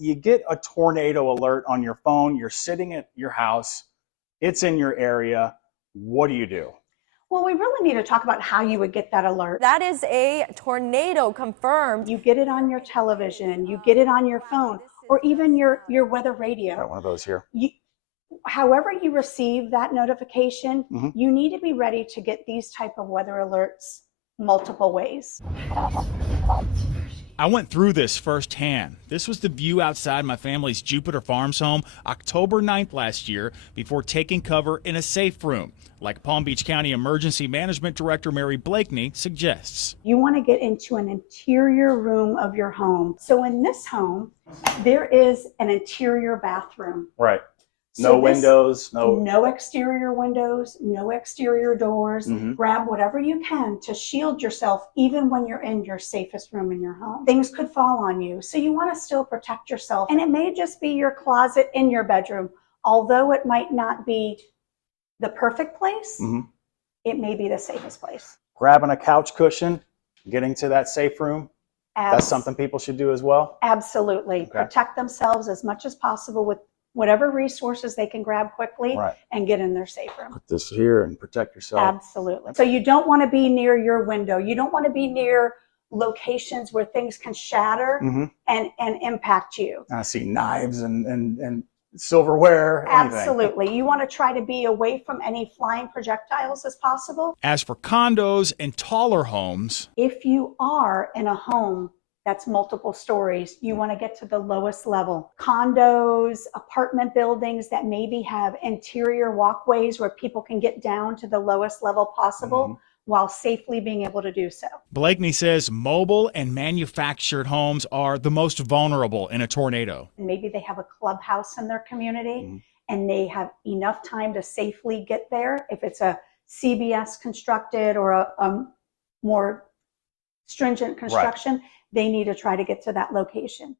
you get a tornado alert on your phone, you're sitting at your house, it's in your area. What do you do? Well, we really need to talk about how you would get that alert. That is a tornado confirmed. You get it on your television, you get it on your phone, or even your weather radio. Got one of those here. However you receive that notification, you need to be ready to get these type of weather alerts multiple ways. I went through this firsthand. This was the view outside my family's Jupiter Farms home October 9th last year before taking cover in a safe room, like Palm Beach County Emergency Management Director Mary Blakeney suggests. You want to get into an interior room of your home. So in this home, there is an interior bathroom. Right. No windows, no exterior windows, no exterior doors. Grab whatever you can to shield yourself even when you're in your safest room in your home. Things could fall on you, so you want to still protect yourself. And it may just be your closet in your bedroom. Although it might not be the perfect place, it may be the safest place. Grabbing a couch cushion, getting to that safe room, that's something people should do as well? Absolutely. Okay. Protect themselves as much as possible with whatever resources they can grab quickly and get in their safe room. Put this here and protect yourself. Absolutely. So you don't want to be near your window. You don't want to be near locations where things can shatter and impact you. I see knives and silverware. Absolutely. Anything. You want to try to be away from any flying projectiles as possible. As for condos and taller homes, if you are in a home that's multiple stories, you want to get to the lowest level. Condos, apartment buildings that maybe have interior walkways where people can get down to the lowest level possible while safely being able to do so. Blakeney says mobile and manufactured homes are the most vulnerable in a tornado. Maybe they have a clubhouse in their community and they have enough time to safely get there. If it's a CBS constructed or a more stringent construction, they need to try to get to that location.